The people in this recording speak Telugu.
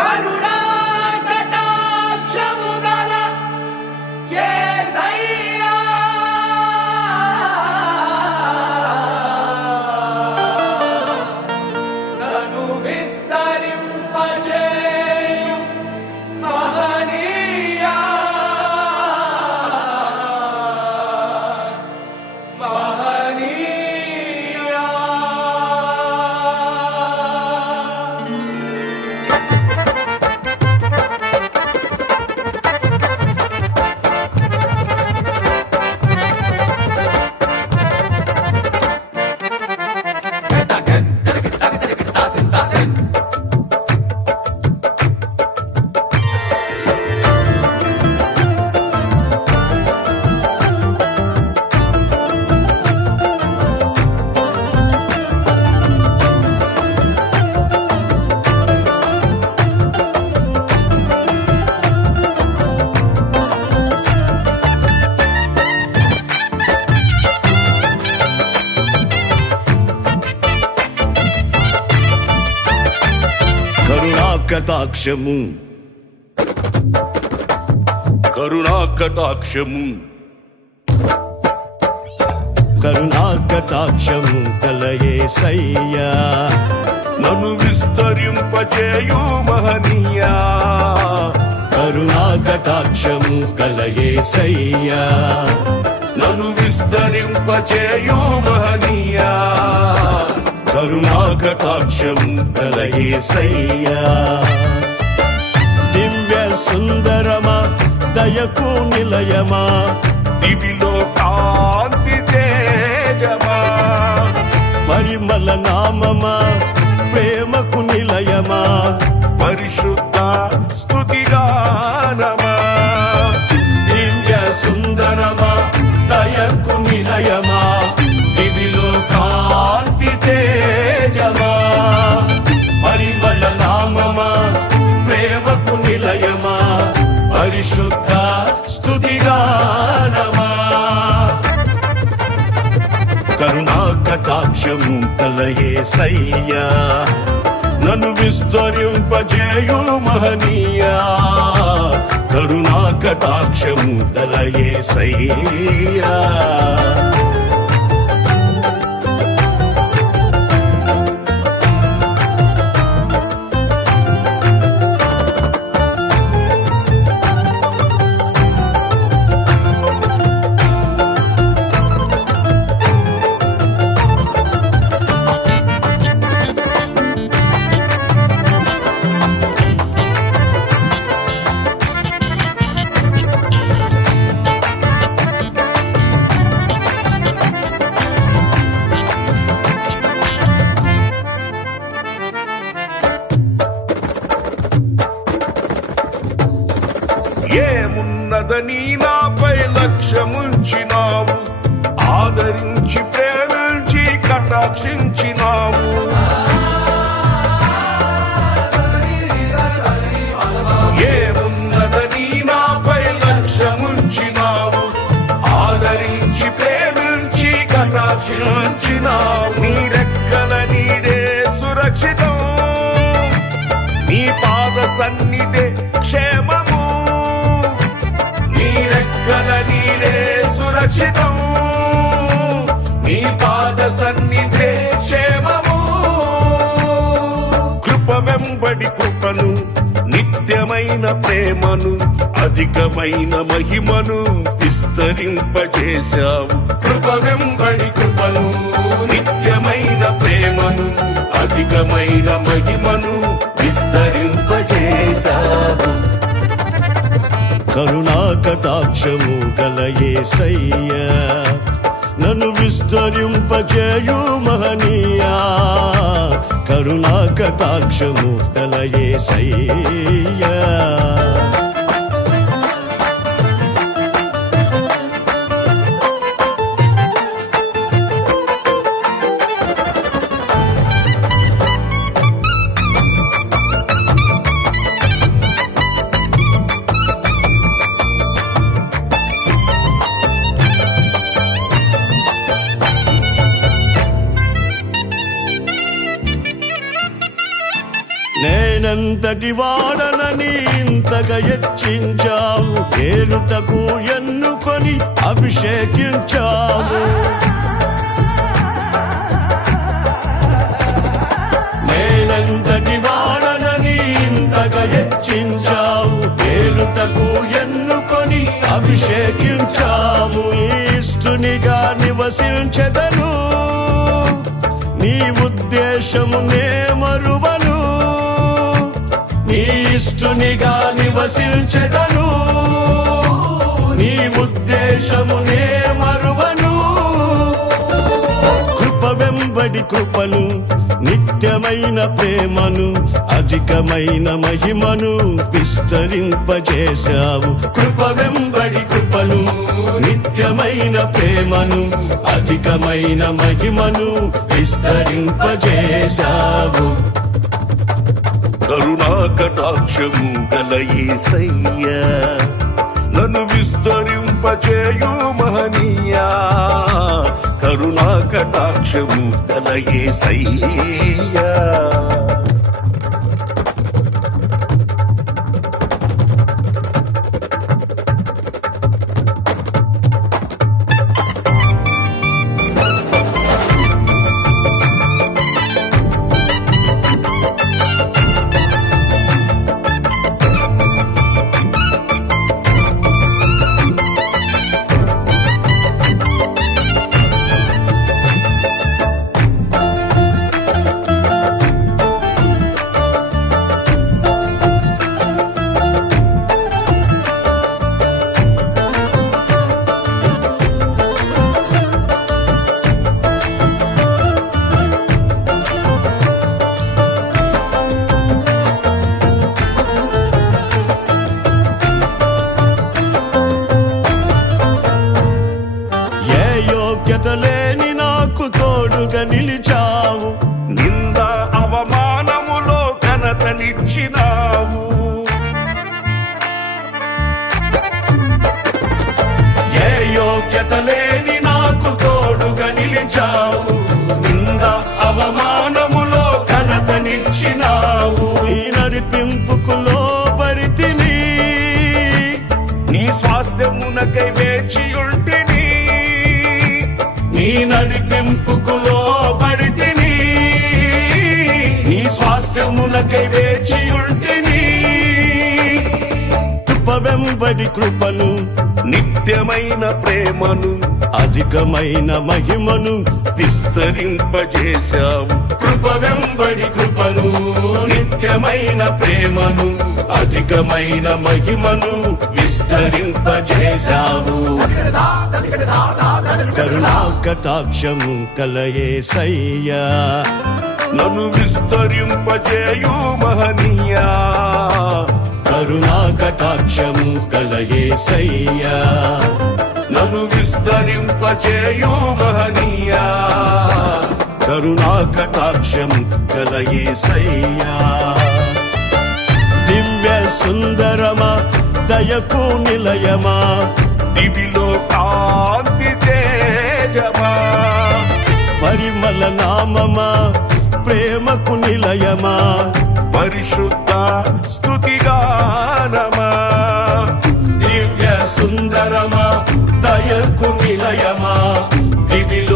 కరుణా కటాక్షము గల యేసయ్యా నన్ను విస్తరింపజేయు మహనీయా మహనీయా. కటాక్షము కరుణా కటాక్షము కరుణా కటాక్షము గల యేసయ్యా నన్ను విస్తరింపజేయు మహనీయా కరుణా కటాక్షము గల యేసయ్యా నన్ను విస్తరింపజేయు మహనీయా కరుణా కటాక్షం గల యేసయ్యా దివ్య సుందరమా దయకు నిలయమా దివిలో కాంతి తేజమా పరిమళ నామమా ప్రేమకు నిలయమా పరిశుద్ధ స్తుతిగానమా దివ్య సుందరమా దయకు నిలయమా దివిలో కాంతి తేజమా పరిమళ నామమా ప్రేమకు నిలయమా పరిశుద్ధ స్తుతిగానమా కరుణా కటాక్షము గల యేసయ్యా నన్ను విస్తరింపజేయు మహనీయా కరుణా కటాక్షము గల యేసయ్యా ఏమున్నదని నాపై లక్ష్యముంచినావు ఆదరించి ప్రేమించి కటాక్షించినావు ఏమున్నదని నాపై లక్ష్యముంచినావు ఆదరించి ప్రేమించి కటాక్షించినావు నీ రెక్కల నీడే సురక్షితం నీ పాద సన్నిధే క్షేమము రెక్కల నీడే సురక్షితం నీ పాద సన్నిధే క్షేమము కృప వెంబడి కృపను నిత్యమైన ప్రేమను అధికమైన మహిమను విస్తరింపజేశావు కృప వెంబడి కృపను నిత్యమైన ప్రేమను అధికమైన మహిమను విస్తరింపజేశావు కరుణా కటాక్షము గల యేసయ్యా నన్ను విస్తరింపజేయు మహనీయా కరుణా కటాక్షము గల యేసయ్యా నేనెంతటి వాడనని ఇంతగా హెచ్చించావు, ఏలుటకు ఎన్నుకొని అభిషేకించావు. నేనెంతటి వాడనని ఇంతగా హెచ్చించావు, ఏలుటకు ఎన్నుకొని అభిషేకించావు. ఇష్టునిగా నివసించెదను, నీ ఉద్దేశము నే మరువను. నీ ఇష్టునిగా నివసించెదను, నీ ఉద్దేశము నే మరువను. కృప వెంబడి కృపను, నిత్యమైన ప్రేమను, అధికమైన మహిమను విస్తరింపజేశావు. కృప వెంబడి కృపను, నిత్యమైన ప్రేమను, అధికమైన మహిమను విస్తరింపజేశావు. కరుణా కటాక్షము గల యేసయ్యా, నన్ను విస్తరింపజేయు మహనీయా. కరుణా కటాక్షము గల యేసయ్యా. లేని నాకు తోడుగా నిలిచావు, నింద అవమానములో ఘనతనిచ్చినావు. ఏ యోగ్యత లేని నాకు తోడుగా నిలిచావు, నింద అవమానములో ఘనతనిచ్చినావు. ఈ నడిపింపుకు లోబడితిని, నీ స్వాస్థ్యమునకై వేచియుంటిని. నీ నడిపింపుకు లోబడితిని, నీ స్వాస్థ్యమునకై వేచియుంటిని. కృప వెంబడి కృపను, నిత్యమైన ప్రేమను, అధికమైన మహిమను విస్తరింపజేశావు. కృప వెంబడి కృపను, నిత్యమైన ప్రేమను, అధికమైన మహిమను విస్తరింపజేశావు. కరుణా కటాక్షము కల యేసయ్యా, నన్ను విస్తరింపజేయు మహనీయా. కరుణా కటాక్షము కల యేసయ్యా, నన్ను విస్తరింపజేయు మహనీయా. కరుణా కటాక్షం కల యేసయ్యా. దివ్య సుందరమా, దయకు నిలయమా, దివిలో కాంతి తేజమా. పరిమళ నామమా, ప్రేమకు నిలయమా, పరిశుద్ధ స్తుతిగానమా. దివ్య సుందరమా, దయకు నిలయమా, దివిలో